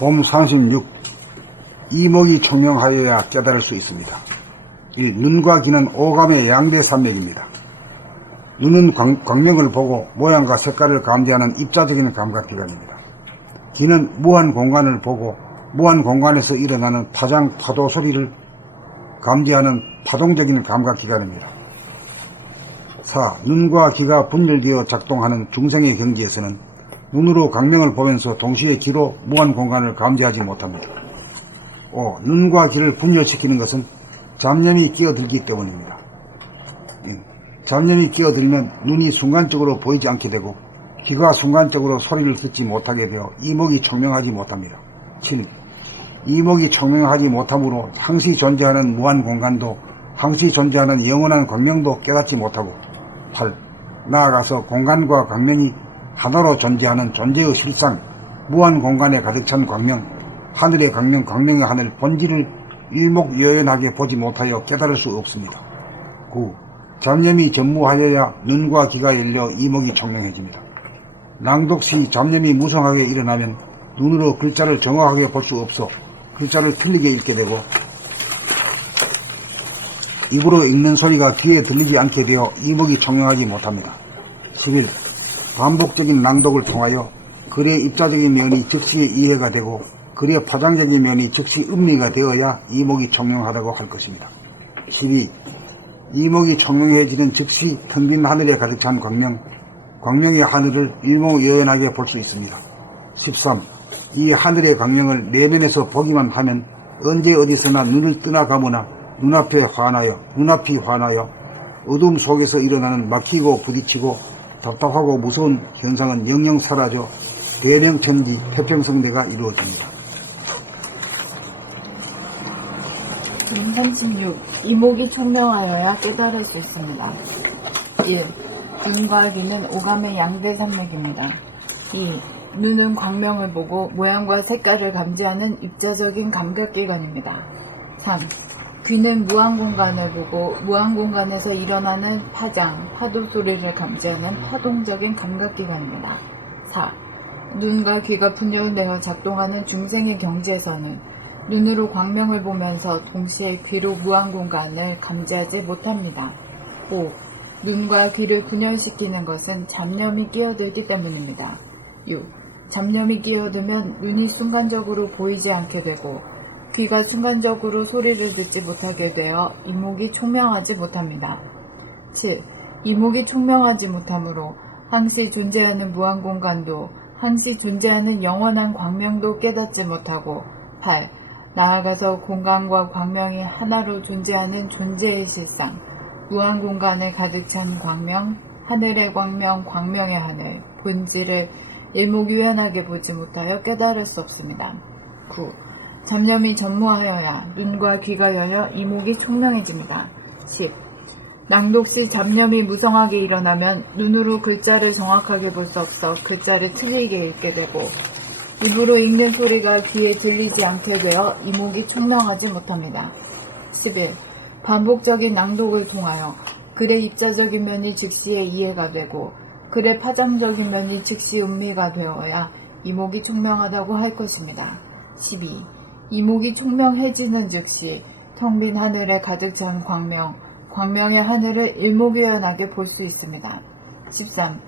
봄 36. 이목이 총명하여야 깨달을 수 있습니다. 1. 눈과 귀는 오감의 양대 산맥입니다. 눈은 광명을 보고 모양과 색깔을 감지하는 입자적인 감각기관입니다. 귀는 무한 공간을 보고 무한 공간에서 일어나는 파장, 파도 소리를 감지하는 파동적인 감각기관입니다. 4. 눈과 귀가 분열되어 작동하는 중생의 경지에서는 눈으로 광명을 보면서 동시에 귀로 무한 공간을 감지하지 못합니다. 5. 눈과 귀를 분열시키는 것은 잡념이 끼어들기 때문입니다. 잡념이 끼어들면 눈이 순간적으로 보이지 않게 되고 귀가 순간적으로 소리를 듣지 못하게 되어 이목이 총명하지 못합니다. 7. 이목이 총명하지 못함으로 항시 존재하는 무한 공간도 항시 존재하는 영원한 광명도 깨닫지 못하고 8. 나아가서 공간과 광명이 하나로 존재하는 존재의 실상, 무한 공간에 가득 찬 광명, 하늘의 광명, 광명의 하늘 본질을 일목요연하게 보지 못하여 깨달을 수 없습니다. 9. 잡념이 전무하여야 눈과 귀가 열려 이목이 총명해집니다. 낭독 시 잡념이 무성하게 일어나면 눈으로 글자를 정확하게 볼 수 없어 글자를 틀리게 읽게 되고 입으로 읽는 소리가 귀에 들리지 않게 되어 이목이 총명하지 못합니다. 11. 반복적인 낭독을 통하여 글의 입자적인 면이 즉시 이해가 되고 글의 파장적인 면이 즉시 음미가 되어야 이목이 총명하다고 할 것입니다. 12. 이목이 총명해지는 즉시 텅 빈 하늘에 가득 찬 광명, 광명의 하늘을 일목요연하게 볼 수 있습니다. 13. 이 하늘의 광명을 내면에서 보기만 하면 언제 어디서나 눈을 떠나가거나 눈앞이 환하여 어둠 속에서 일어나는 막히고 부딪히고 답답하고 무서운 현상은 영영 사라져 대명천지 태평성대가 이루어집니다. 36. 이목이 총명하여야 깨달을 수 있습니다. 1. 눈과 귀는 오감의 양대 산맥입니다. 2. 눈은 광명을 보고 모양과 색깔을 감지하는 입자적인 감각기관입니다. 3. 귀는 무한공간을 보고 무한공간에서 일어나는 파장, 파도 소리를 감지하는 파동적인 감각기관입니다. 4. 눈과 귀가 분열되어 작동하는 중생의 경지에서는 눈으로 광명을 보면서 동시에 귀로 무한공간을 감지하지 못합니다. 5. 눈과 귀를 분열시키는 것은 잡념이 끼어들기 때문입니다. 6. 잡념이 끼어들면 눈이 순간적으로 보이지 않게 되고 귀가 순간적으로 소리를 듣지 못하게 되어 이목이 총명하지 못합니다. 7. 이목이 총명하지 못하므로 항시 존재하는 무한공간도 항시 존재하는 영원한 광명도 깨닫지 못하고 8. 나아가서 공간과 광명이 하나로 존재하는 존재의 실상, 무한공간에 가득 찬 광명, 하늘의 광명, 광명의 하늘, 본질을 일목요연하게 보지 못하여 깨달을 수 없습니다. 9. 잡념이 전무하여야 눈과 귀가 열려 이목이 총명해집니다. 10. 낭독 시 잡념이 무성하게 일어나면 눈으로 글자를 정확하게 볼 수 없어 글자를 틀리게 읽게 되고 입으로 읽는 소리가 귀에 들리지 않게 되어 이목이 총명하지 못합니다. 11. 반복적인 낭독을 통하여 글의 입자적인 면이 즉시에 이해가 되고 글의 파장적인 면이 즉시 음미가 되어야 이목이 총명하다고 할 것입니다. 12. 이목이 총명해지는 즉시 텅 빈 하늘에 가득 찬 광명, 광명의 하늘을 일목요연하게 볼 수 있습니다. 13.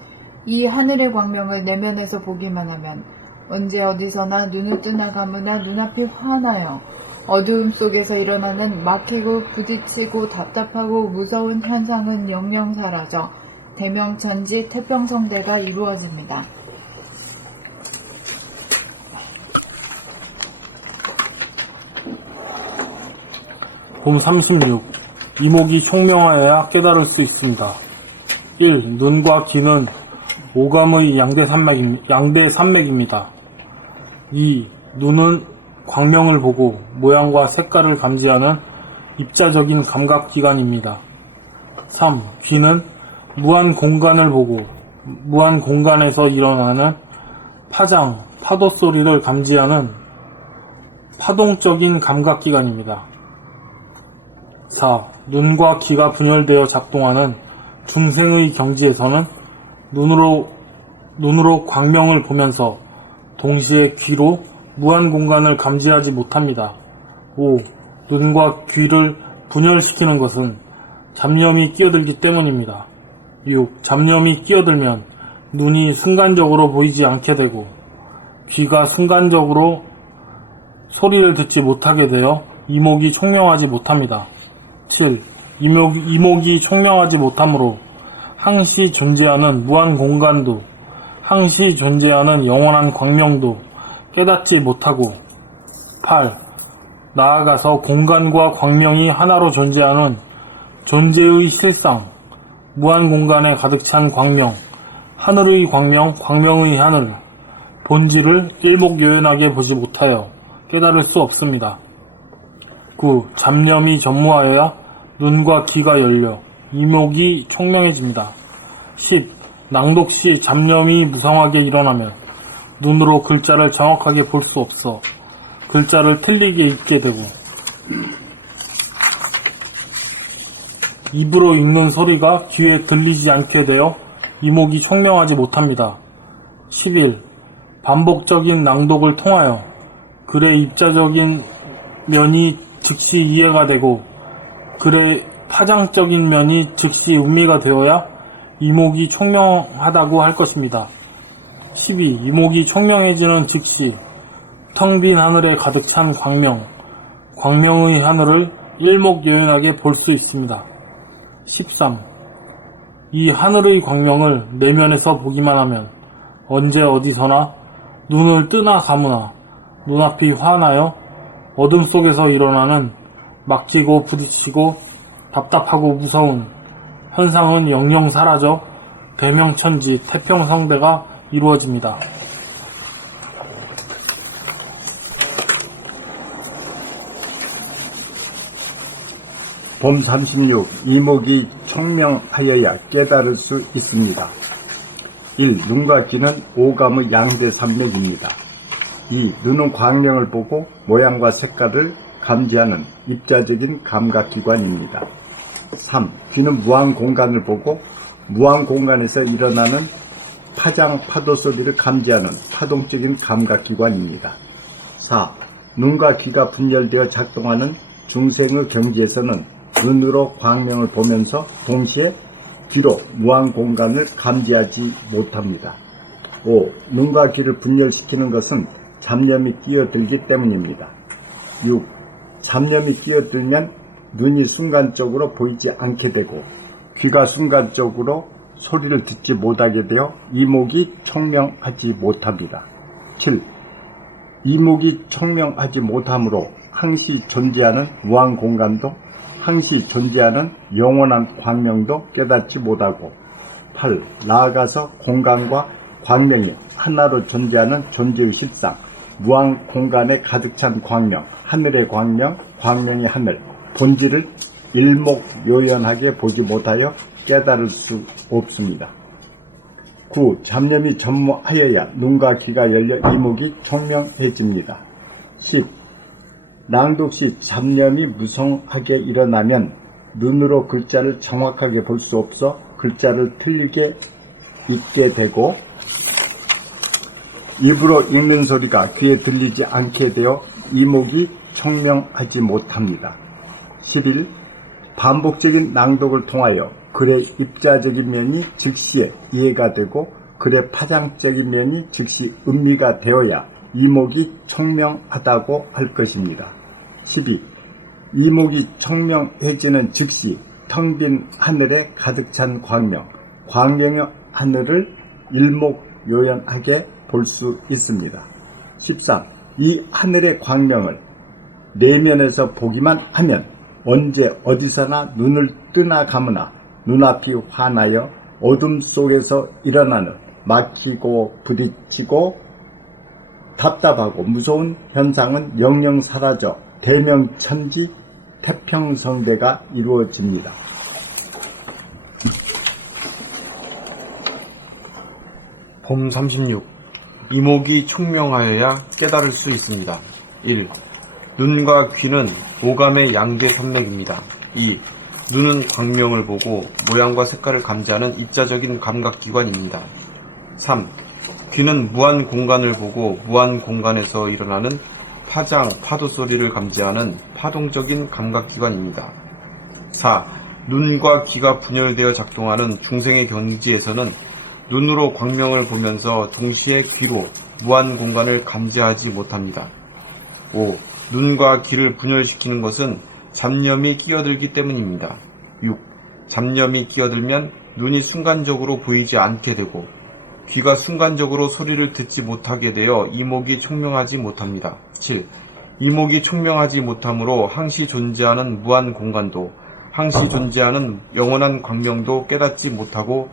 이 하늘의 광명을 내면에서 보기만 하면 언제 어디서나 눈을 떠나가무나 눈앞이 환하여 어두움 속에서 일어나는 막히고 부딪히고 답답하고 무서운 현상은 영영 사라져 대명천지 태평성대가 이루어집니다. 봄 36. 이목이 총명하여야 깨달을 수 있습니다. 1. 눈과 귀는 오감의 양대 산맥입니다. 2. 눈은 광명을 보고 모양과 색깔을 감지하는 입자적인 감각기관입니다. 3. 귀는 무한 공간을 보고 무한 공간에서 일어나는 파장, 파도 소리를 감지하는 파동적인 감각기관입니다. 4. 눈과 귀가 분열되어 작동하는 중생의 경지에서는 눈으로 광명을 보면서 동시에 귀로 무한 공간을 감지하지 못합니다. 5. 눈과 귀를 분열시키는 것은 잡념이 끼어들기 때문입니다. 6. 잡념이 끼어들면 눈이 순간적으로 보이지 않게 되고 귀가 순간적으로 소리를 듣지 못하게 되어 이목이 총명하지 못합니다. 7. 이목이 총명하지 못하므로 항시 존재하는 무한 공간도 항시 존재하는 영원한 광명도 깨닫지 못하고 8. 나아가서 공간과 광명이 하나로 존재하는 존재의 실상, 무한 공간에 가득 찬 광명, 하늘의 광명, 광명의 하늘, 본질을 일목요연하게 보지 못하여 깨달을 수 없습니다. 9. 잡념이 전무하여야 눈과 귀가 열려 이목이 총명해집니다. 10. 낭독 시 잡념이 무성하게 일어나면 눈으로 글자를 정확하게 볼 수 없어 글자를 틀리게 읽게 되고 입으로 읽는 소리가 귀에 들리지 않게 되어 이목이 총명하지 못합니다. 11. 반복적인 낭독을 통하여 글의 입자적인 면이 즉시 이해가 되고 글의 파장적인 면이 즉시 음미가 되어야 이목이 총명하다고 할 것입니다. 12. 이목이 총명해지는 즉시 텅 빈 하늘에 가득 찬 광명, 광명의 하늘을 일목요연하게 볼 수 있습니다. 13. 이 하늘의 광명을 내면에서 보기만 하면 언제 어디서나 눈을 뜨나 감으나 눈앞이 환하여 어둠 속에서 일어나는 막히고 부딪히고 답답하고 무서운 현상은 영영 사라져 대명천지 태평성대가 이루어집니다. 봄 36. 이목이 총명하여야 깨달을 수 있습니다. 1. 눈과 귀는 오감의 양대 산맥입니다. 2. 눈은 광명을 보고 모양과 색깔을 감지하는 입자적인 감각기관입니다. 3. 귀는 무한 공간을 보고 무한 공간에서 일어나는 파장, 파도 소리를 감지하는 파동적인 감각기관입니다. 4. 눈과 귀가 분열되어 작동하는 중생의 경지에서는 눈으로 광명을 보면서 동시에 귀로 무한 공간을 감지하지 못합니다. 5. 눈과 귀를 분열시키는 것은 잡념이 끼어들기 때문입니다. 6. 잡념이 끼어들면 눈이 순간적으로 보이지 않게 되고 귀가 순간적으로 소리를 듣지 못하게 되어 이목이 총명하지 못합니다. 7. 이목이 총명하지 못하므로 항시 존재하는 무한 공간도 항시 존재하는 영원한 광명도 깨닫지 못하고 8. 나아가서 공간과 광명이 하나로 존재하는 존재의 실상, 무한 공간에 가득 찬 광명, 하늘의 광명, 광명의 하늘, 본질을 일목요연하게 보지 못하여 깨달을 수 없습니다. 9. 잡념이 전무하여야 눈과 귀가 열려 이목이 총명해집니다. 10. 낭독 시 잡념이 무성하게 일어나면 눈으로 글자를 정확하게 볼 수 없어 글자를 틀리게 읽게 되고 입으로 읽는 소리가 귀에 들리지 않게 되어 이목이 총명하지 못합니다. 11. 반복적인 낭독을 통하여 글의 입자적인 면이 즉시에 이해가 되고 글의 파장적인 면이 즉시 음미가 되어야 이목이 총명하다고 할 것입니다. 12. 이목이 총명해지는 즉시 텅 빈 하늘에 가득 찬 광명, 광명의 하늘을 일목요연하게 볼 수 있습니다. 13. 이 하늘의 광명을 내면에서 보기만 하면 언제 어디서나 눈을 뜨나 감으나 눈앞이 환하여 어둠 속에서 일어나는 막히고 부딪히고 답답하고 무서운 현상은 영영 사라져 대명천지 태평성대가 이루어집니다. 봄 36. 이목이 총명하여야 깨달을 수 있습니다. 1. 눈과 귀는 오감의 양대 산맥입니다. 2. 눈은 광명을 보고 모양과 색깔을 감지하는 입자적인 감각기관입니다. 3. 귀는 무한 공간을 보고 무한 공간에서 일어나는 파장, 파도 소리를 감지하는 파동적인 감각기관입니다. 4. 눈과 귀가 분열되어 작동하는 중생의 경지에서는 눈으로 광명을 보면서 동시에 귀로 무한 공간을 감지하지 못합니다. 5. 눈과 귀를 분열시키는 것은 잡념이 끼어들기 때문입니다. 6. 잡념이 끼어들면 눈이 순간적으로 보이지 않게 되고 귀가 순간적으로 소리를 듣지 못하게 되어 이목이 총명하지 못합니다. 7. 이목이 총명하지 못하므로 항시 존재하는 무한 공간도 항시 존재하는 영원한 광명도 깨닫지 못하고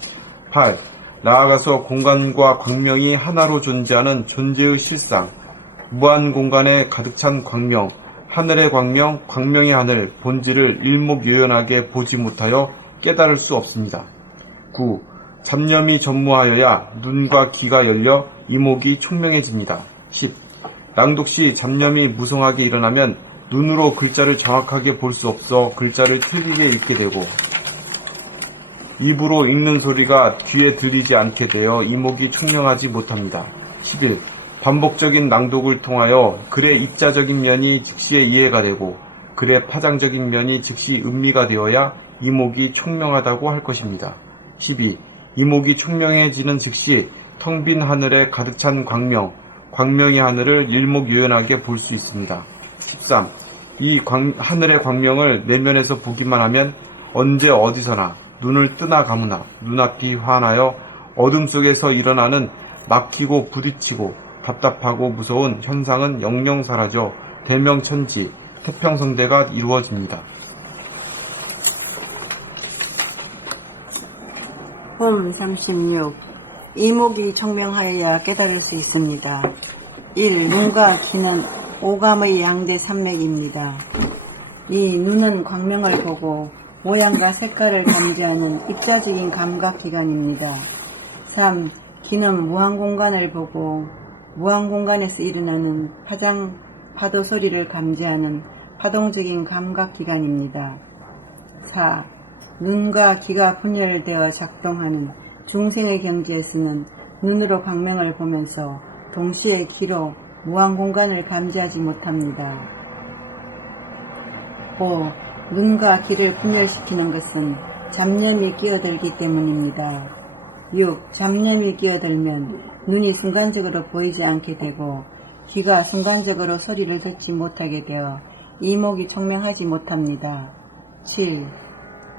8. 나아가서 공간과 광명이 하나로 존재하는 존재의 실상, 무한 공간에 가득 찬 광명, 하늘의 광명, 광명의 하늘, 본질을 일목요연하게 보지 못하여 깨달을 수 없습니다. 9. 잡념이 전무하여야 눈과 귀가 열려 이목이 총명해집니다. 10. 낭독 시 잡념이 무성하게 일어나면 눈으로 글자를 정확하게 볼 수 없어 글자를 틀리게 읽게 되고 입으로 읽는 소리가 귀에 들리지 않게 되어 이목이 총명하지 못합니다. 11. 반복적인 낭독을 통하여 글의 입자적인 면이 즉시에 이해가 되고 글의 파장적인 면이 즉시 음미가 되어야 이목이 총명하다고 할 것입니다. 12. 이목이 총명해지는 즉시 텅 빈 하늘에 가득 찬 광명, 광명의 하늘을 일목요연하게 볼 수 있습니다. 13. 이 하늘의 광명을 내면에서 보기만 하면 언제 어디서나 눈을 뜨나 감으나 눈앞이 환하여 어둠 속에서 일어나는 막히고 부딪히고 답답하고 무서운 현상은 영영 사라져 대명천지, 태평성대가 이루어집니다. 홈 36. 이목이 총명하여야 깨달을 수 있습니다. 1. 눈과 귀는 오감의 양대 산맥입니다. 2. 눈은 광명을 보고 모양과 색깔을 감지하는 입자적인 감각기관입니다. 3. 귀는 무한공간을 보고 무한공간에서 일어나는 파도 소리를 감지하는 파동적인 감각기관입니다. 4. 눈과 귀가 분열되어 작동하는 중생의 경지에서는 눈으로 광명을 보면서 동시에 귀로 무한공간을 감지하지 못합니다. 5. 눈과 귀를 분열시키는 것은 잡념이 끼어들기 때문입니다. 6. 잡념이 끼어들면 눈이 순간적으로 보이지 않게 되고 귀가 순간적으로 소리를 듣지 못하게 되어 이목이 총명하지 못합니다. 7.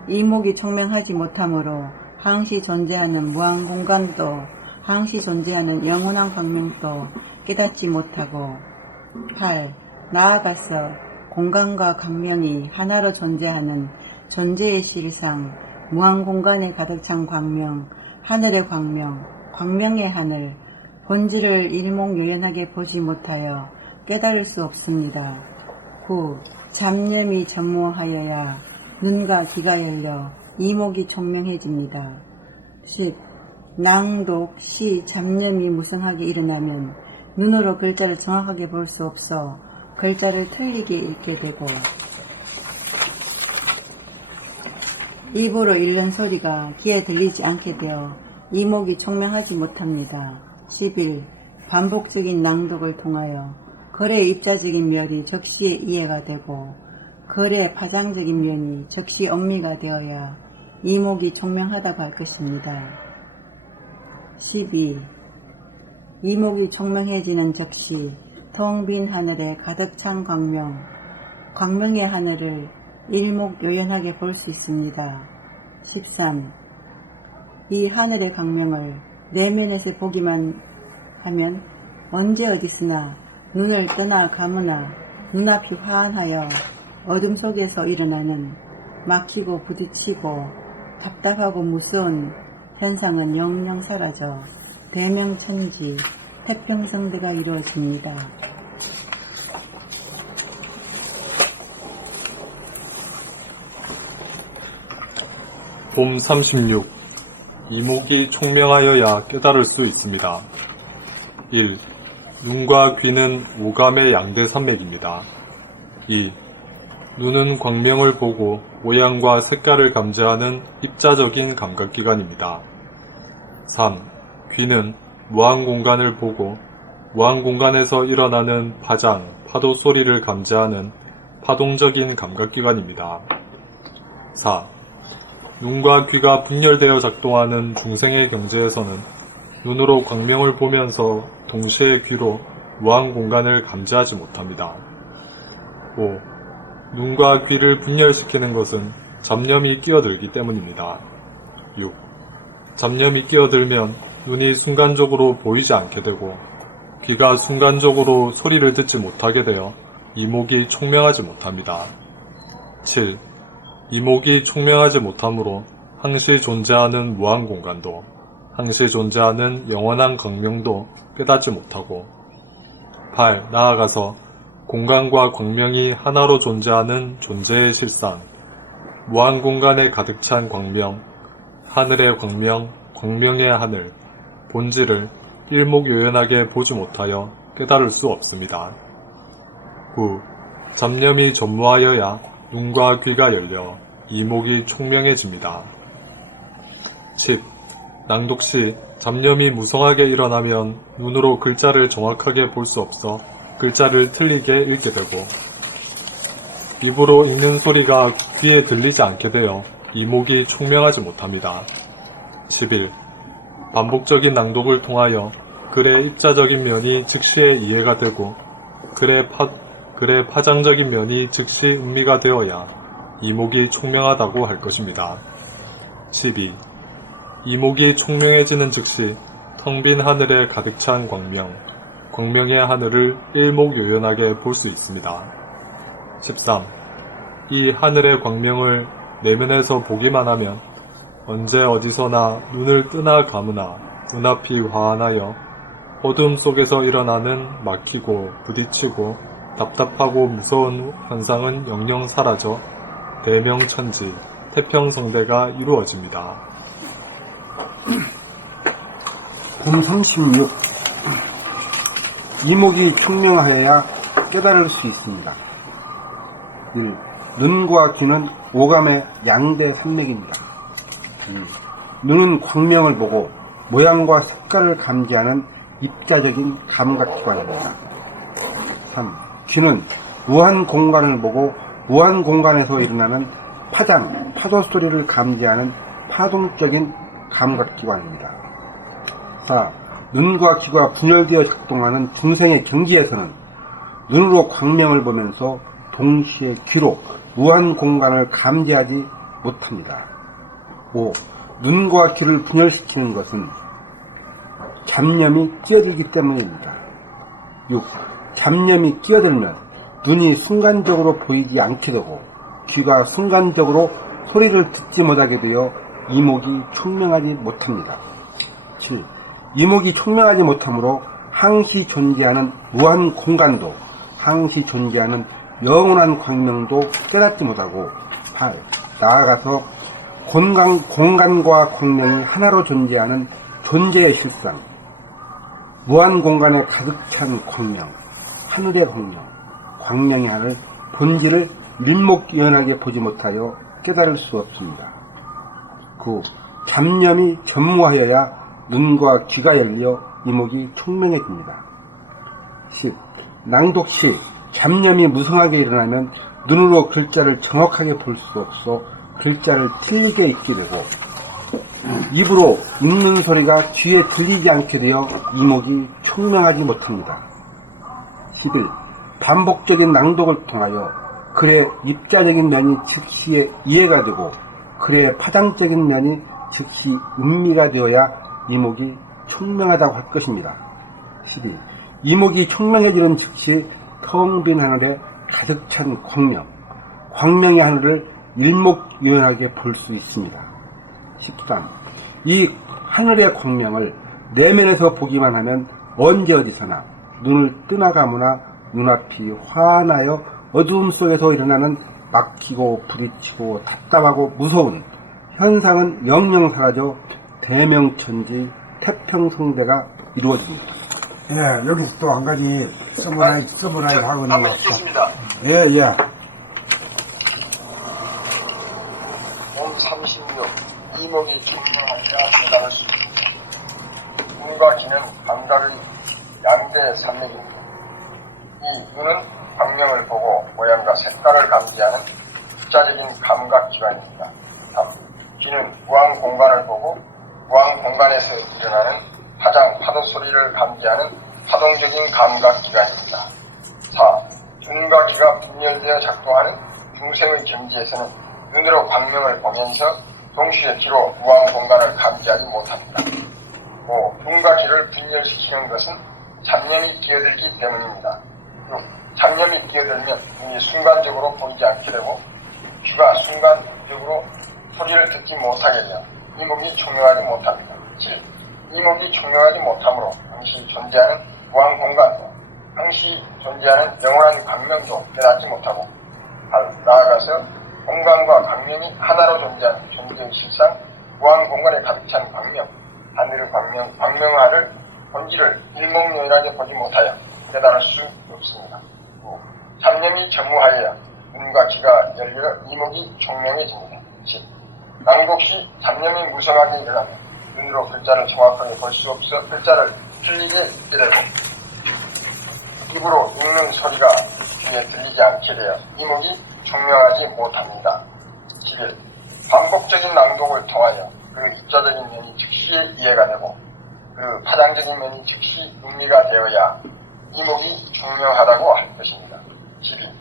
이목이 총명하지 못하므로 항시 존재하는 무한공간도 항시 존재하는 영원한 광명도 깨닫지 못하고 8. 나아가서 공간과 광명이 하나로 존재하는 존재의 실상, 무한공간에 가득 찬 광명, 하늘의 광명, 광명의 하늘, 본질을 일목요연하게 보지 못하여 깨달을 수 없습니다. 9. 잡념이 전무하여야 눈과 귀가 열려 이목이 총명해집니다. 10. 낭독, 시, 잡념이 무성하게 일어나면 눈으로 글자를 정확하게 볼 수 없어 글자를 틀리게 읽게 되고 입으로 읽는 소리가 귀에 들리지 않게 되어 이목이 총명하지 못합니다. 11. 반복적인 낭독을 통하여 글의 입자적인 면이 적시에 이해가 되고 글의 파장적인 면이 적시 엄미가 되어야 이목이 총명하다고 할 것입니다. 12. 이목이 총명해지는 즉시 텅 빈 하늘에 가득 찬 광명, 광명의 하늘을 일목요연하게 볼 수 있습니다. 13. 이 하늘의 광명을 내면에서 보기만 하면 언제 어디서나 눈을 뜨나 감으나 눈앞이 환하여 어둠 속에서 일어나는 막히고 부딪히고 답답하고 무서운 현상은 영영 사라져 대명천지, 태평성대가 이루어집니다. 봄 36. 이목이 총명하여야 깨달을 수 있습니다. 1. 눈과 귀는 오감의 양대 산맥입니다. 2. 눈은 광명을 보고 모양과 색깔을 감지하는 입자적인 감각기관입니다. 3. 귀는 무한 공간을 보고 무한 공간에서 일어나는 파장, 파도 소리를 감지하는 파동적인 감각기관입니다. 4. 눈과 귀가 분열되어 작동하는 중생의 경지에서는 눈으로 광명을 보면서 동시에 귀로 무한 공간을 감지하지 못합니다. 5. 눈과 귀를 분열시키는 것은 잡념이 끼어들기 때문입니다. 6. 잡념이 끼어들면 눈이 순간적으로 보이지 않게 되고 귀가 순간적으로 소리를 듣지 못하게 되어 이목이 총명하지 못합니다. 7. 이목이 총명하지 못하므로 항시 존재하는 무한 공간도 항시 존재하는 영원한 광명도 깨닫지 못하고 8. 나아가서 공간과 광명이 하나로 존재하는 존재의 실상, 무한 공간에 가득 찬 광명, 하늘의 광명, 광명의 하늘, 본질을 일목요연하게 보지 못하여 깨달을 수 없습니다. 9. 잡념이 전무하여야 눈과 귀가 열려 이목이 총명해집니다. 10. 낭독 시 잡념이 무성하게 일어나면 눈으로 글자를 정확하게 볼 수 없어 글자를 틀리게 읽게 되고 입으로 읽는 소리가 귀에 들리지 않게 되어 이목이 총명하지 못합니다. 11. 반복적인 낭독을 통하여 글의 입자적인 면이 즉시에 이해가 되고 글의 파장적인 면이 즉시 음미가 되어야 이목이 총명하다고 할 것입니다. 12. 이목이 총명해지는 즉시 텅 빈 하늘에 가득 찬 광명, 광명의 하늘을 일목요연하게 볼 수 있습니다. 13. 이 하늘의 광명을 내면에서 보기만 하면 언제 어디서나 눈을 뜨나 감으나 눈앞이 환하여 어둠 속에서 일어나는 막히고 부딪히고 답답하고 무서운 현상은 영영 사라져 대명천지, 태평성대가 이루어집니다. 곰 36. 이목이 총명하여야 깨달을 수 있습니다. 1. 눈과 귀는 오감의 양대 산맥입니다. 2. 눈은 광명을 보고 모양과 색깔을 감지하는 입자적인 감각기관입니다. 3. 귀는 무한 공간을 보고 무한 공간에서 일어나는 파장, 파도 소리를 감지하는 파동적인 감각기관입니다. 4. 눈과 귀가 분열되어 작동하는 중생의 경지에서는 눈으로 광명을 보면서 동시에 귀로 무한 공간을 감지하지 못합니다. 5. 눈과 귀를 분열시키는 것은 잡념이 끼어들기 때문입니다. 6. 잡념이 끼어들면 눈이 순간적으로 보이지 않게 되고 귀가 순간적으로 소리를 듣지 못하게 되어 이목이 총명하지 못합니다. 7. 이목이 총명하지 못하므로 항시 존재하는 무한 공간도 항시 존재하는 영원한 광명도 깨닫지 못하고 8. 나아가서 공간과 광명이 하나로 존재하는 존재의 실상, 무한 공간에 가득 찬 광명, 하늘의 광명, 광명의 하늘, 본질을 밀목연하게 보지 못하여 깨달을 수 없습니다. 9. 잡념이 전무하여야 눈과 귀가 열려 이목이 총명해집니다. 10. 낭독 시 잡념이 무성하게 일어나면 눈으로 글자를 정확하게 볼 수 없어 글자를 틀리게 읽게 되고 입으로 읽는 소리가 귀에 들리지 않게 되어 이목이 총명하지 못합니다. 11. 반복적인 낭독을 통하여 글의 입자적인 면이 즉시에 이해가 되고 글의 파장적인 면이 즉시 음미가 되어야 이목이 총명하다고 할 것입니다. 12. 이목이 총명해지는 즉시 텅 빈 하늘에 가득 찬 광명, 광명의 하늘을 일목요연하게 볼 수 있습니다. 13. 이 하늘의 광명을 내면에서 보기만 하면 언제 어디서나 눈을 뜨나 감으나 눈앞이 환하여 어두움 속에서 일어나는 막히고 부딪히고 답답하고 무서운 현상은 영영 사라져 대명천지 태평성대가 이루어집니다. 예, 여기서 또 한 가지 서머라이즈 하고 넘어갑시다. 예, 예. 곰 36. 이목이 총명하여야 깨달을 수 있습니다. 곰 눈과 귀는 감각의 양대 산맥입니다. 이 눈은 광명을 보고 모양과 색깔을 감지하는 입자적인 감각기관입니다. 귀는 무한 공간을 보고 무한 공간에서 일어나는 파장, 파도 소리를 감지하는 파동적인 감각기관입니다. 4. 눈과 귀가 분열되어 작동하는 중생의 경지에서는 눈으로 광명을 보면서 동시에 귀로 무한 공간을 감지하지 못합니다. 5. 눈과 귀를 분열시키는 것은 잡념이 끼어들기 때문입니다. 6. 잡념이 끼어들면 눈이 순간적으로 보이지 않게 되고 귀가 순간적으로 소리를 듣지 못하게 되어 이목이 총명하지 못합니다. 7. 이목이 총명하지 못하므로 당시 존재하는 무한 공간과 당시 존재하는 영원한 광명도 깨닫지 못하고 8. 나아가서 공간과 광명이 하나로 존재하는 존재의 실상 무한 공간에 가득 찬 광명, 하늘의 광명하를 본질을 일목요연하게 보지 못하여 깨달을 수 없습니다. 9. 잡념이 전무하여야 눈과 귀가 열려 이목이 총명해집니다. 10. 낭독시 잡념이 무성하게 일어나면 눈으로 글자를 정확하게 볼 수 없어 글자를 틀리게 읽게 되고 입으로 읽는 소리가 귀에 들리지 않게 되어 이목이 총명하지 못합니다. 11. 반복적인 낭독을 통하여 그 입자적인 면이 즉시 이해가 되고 그 파장적인 면이 즉시 음미가 되어야 이목이 총명하다고 할 것입니다. 12.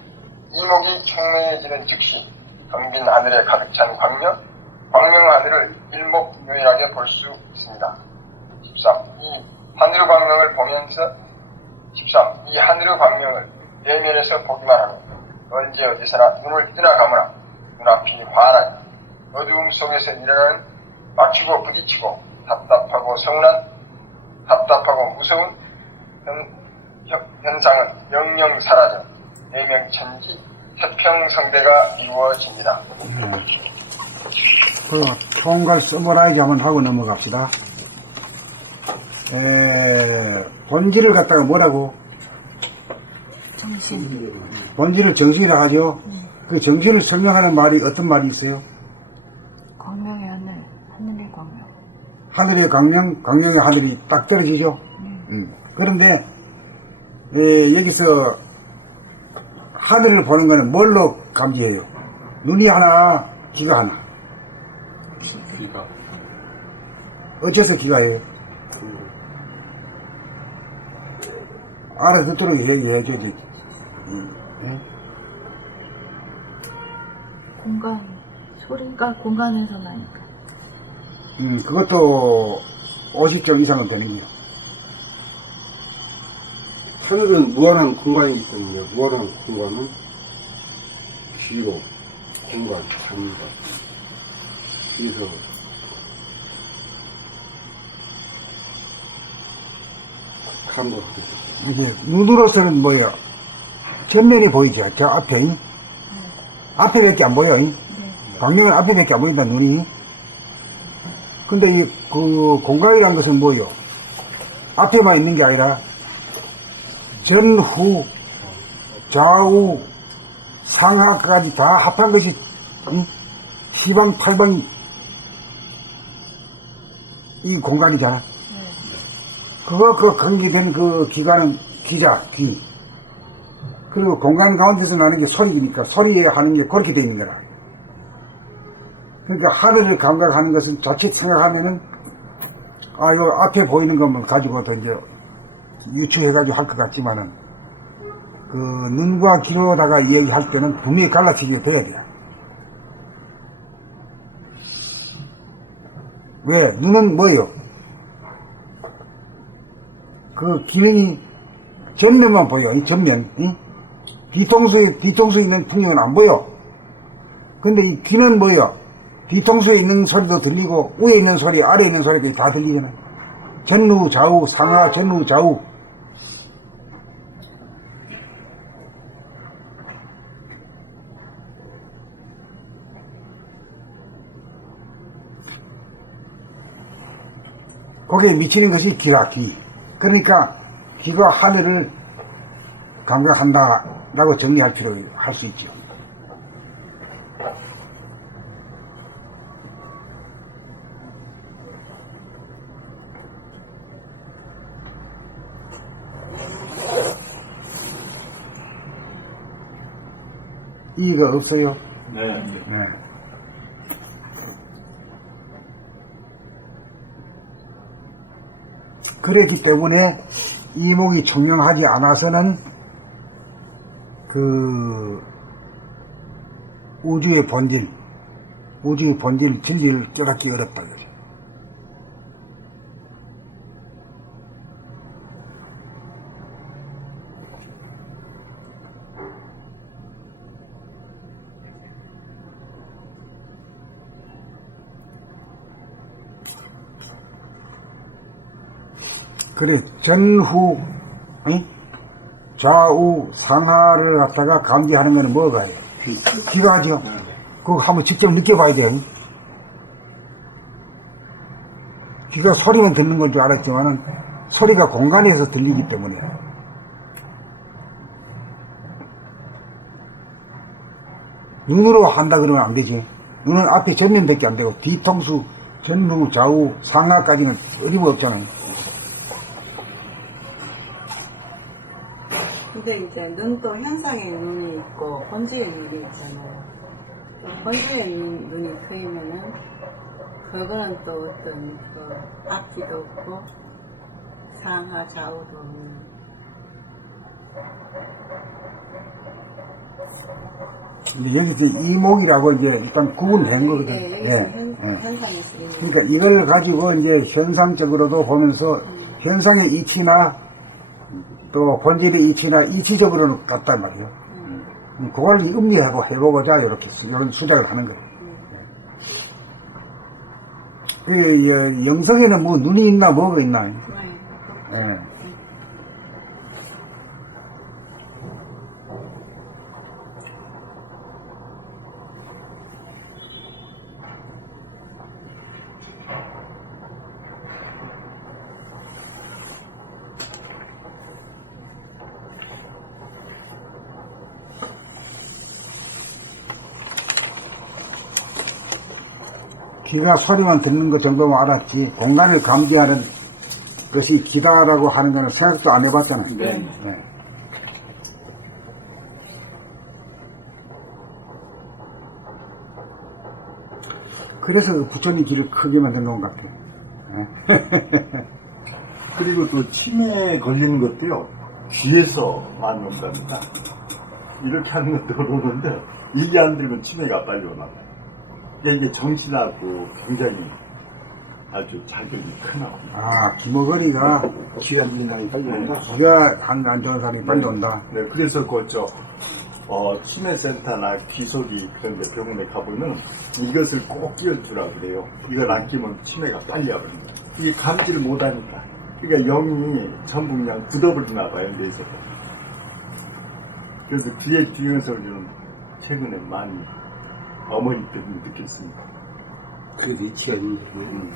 이목이 총명해지는 즉시 텅빈 하늘에 가득 찬 광명 하늘을 일목요연하게 볼 수 있습니다. 13. 이 하늘의 광명을 보면서 13. 이 하늘의 광명을 내면에서 보기만 하면 언제 어디서나 눈을 뜨나 감으나 눈앞이 환하니 어두움 속에서 일어나는 막히고 부딪히고 답답하고 무서운 현상은 영영 사라져 내명천지 태평성대가 이루어집니다. 그 총괄 서머라이즈 한번 하고 넘어갑시다. 본질을 갖다가 뭐라고? 정신. 본질을 정신이라 하죠. 그 정신을 설명하는 말이 어떤 말이 있어요? 광명의 하늘, 하늘의 광명. 하늘의 광명의 하늘이 딱 떨어지죠. 그런데 여기서 하늘을 보는 거는 뭘로 감지해요? 눈이 하나, 귀가 하나. 귀가. 어째서 귀가 해요? 알아서 듣도록 얘기해줘지. 공간, 소리가 공간에서 나니까. 그것도 50점 이상은 되는 거예요. 하늘은 무한한 공간이기 때문에 무한한 공간은 귀로 공간, 감각 그래서 감각 이게 눈으로서는 뭐예요? 전면이 보이죠. 저 앞에 앞에밖에 안 보여. 광명은 앞에밖에 안 보인다 눈이. 근데 그 공간이라는 것은 뭐예요? 앞에만 있는 게 아니라 전후 좌우 상하까지 다 합한 것이 시방팔방 이 공간이잖아. 그 관계된 그 기관은 귀자, 귀. 그리고 공간 가운데서 나는 게 소리니까 소리에 하는 게 그렇게 돼 있는 거라. 그러니까 하늘을 감각하는 것은 자칫 생각하면은 요 앞에 보이는 것만 가지고도 이제 유추해가지고 할 것 같지만은 그 눈과 귀로다가 얘기할 때는 분명히 갈라치게 돼야 돼요. 왜? 눈은 뭐예요? 그 기능이 전면만 보여. 이 전면. 뒤통수에 있는 풍경은 안 보여. 근데 이 귀는 뭐예요? 뒤통수에 있는 소리도 들리고 위에 있는 소리, 아래에 있는 소리까지 다 들리잖아요. 전후 좌우, 상하 전후 좌우. 거기에 미치는 것이 귀라, 귀. 그러니까 귀가 하늘을 감각한다라고 정리할 필요가 할 수 있죠. 이의가 없어요. 네. 네. 그랬기 때문에 이목이 청명하지 않아서는 그 우주의 본질 진리를 깨닫기 어렵다 그죠. 그래 전후 좌우 상하를 갖다가 감지하는 거는 뭐가요? 귀가죠. 그거 한번 직접 느껴봐야 돼요. 귀가 소리만 듣는 건 줄 알았지만은 소리가 공간에서 들리기 때문에 눈으로 한다 그러면 안 되지. 눈은 앞에 전면밖에 안 되고 뒤통수 전후 좌우 상하까지는 어림없잖아요. 근데 이제 눈도 현상의 눈이 있고 본주의 눈이 있잖아요. 본주의 눈이 트이면은 그거는 또 어떤 그 앞뒤도 없고 상하 좌우도 없는. 근데 여기서 이목이라고 이제 일단 구분된 거거든. 네, 여기서 현상에서 그러니까 이걸 가지고 이제 현상적으로도 보면서 현상의 이치나 또 본질의 이치나 이치적으로는 같단 말이에요. 그걸 음미하고 해보고자 이렇게 이런 수작을 하는 거예요. 그 영성에는 뭐 눈이 있나 뭐가 있나. 예. 귀가 소리만 듣는 것 정도만 알았지 공간을 감지하는 것이 귀다라고 하는 거는 생각도 안 해봤잖아요. 네. 그래서 부처님 귀를 크게 만들어 놓은 것 같아요. 네. 그리고 또 치매에 걸리는 것도요, 귀에서 많이 온답니다. 이렇게 하는 것도 오는데, 이게 안 들면 치매가 빨리 오나 봐요. 그러니까 이게 정신하고 굉장히 아주 자격이 크나. 아, 귀머거리가 귀가 안 사람이 빨리 온다? 귀가 안 좋은 사람이 빨리 온다. 네, 그래서 치매센터나 귀소리 그런 데 병원에 가보면 이것을 꼭 끼워주라 그래요. 이걸 안 끼면 치매가 빨리 와버립니다. 이게 감지를 못하니까. 그러니까 영이 전부 그냥 굳어버리나 봐요, 뇌에서. 그래서 귀에 뛰는 소리는 최근에 많이 어머니들이 느꼈습니다. 그래도 이치가 있는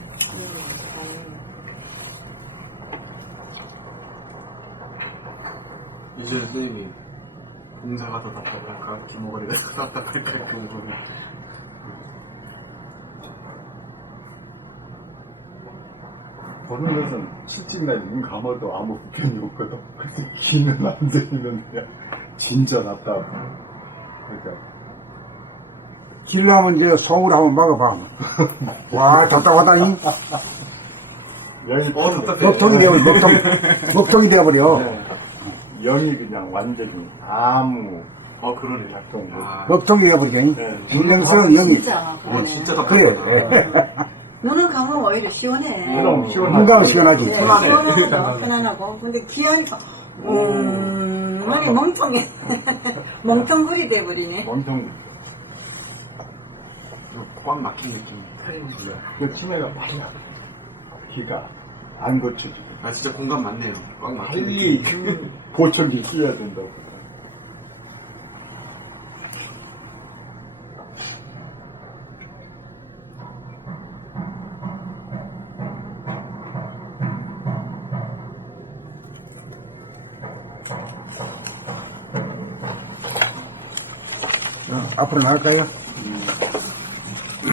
이제 선생님이 공사가 더 답답할까? 귀머거리가 더 답답할까? 이렇게 물으면 보는 것은 실직나 눈 감아도 아무 불편이 없거든. 근데 귀는 안 들리는데 진짜 답답해. 그러니까 길로 하면 이제 속으로 한번 막아봐. 와, 답답하다니. 먹통이 되어버려, 먹통이 되어버려. 네. 영이 그냥 완전히 아무 그러네. 작동 못. 먹통이 되어버리니. 네. 분명스러운 영이. 진짜. 진짜 답답하다. 그래. 눈을 감으면 오히려 시원해. 그럼 시원하지. 눈 감으면 시원하지. 네, 편하네. 시원하고 편안하고. 근데 귀하니까 머리 멍청해. 멍청불이 돼버리네. 엄청 꽉 막힌 느낌. 그 치매가 빨리 와. 귀가 안 고쳐지고 아 진짜 공감 많네요. 꽉 막힌 빨리 느낌. 보청기 끼워야 된다고. 앞으로 나갈까요?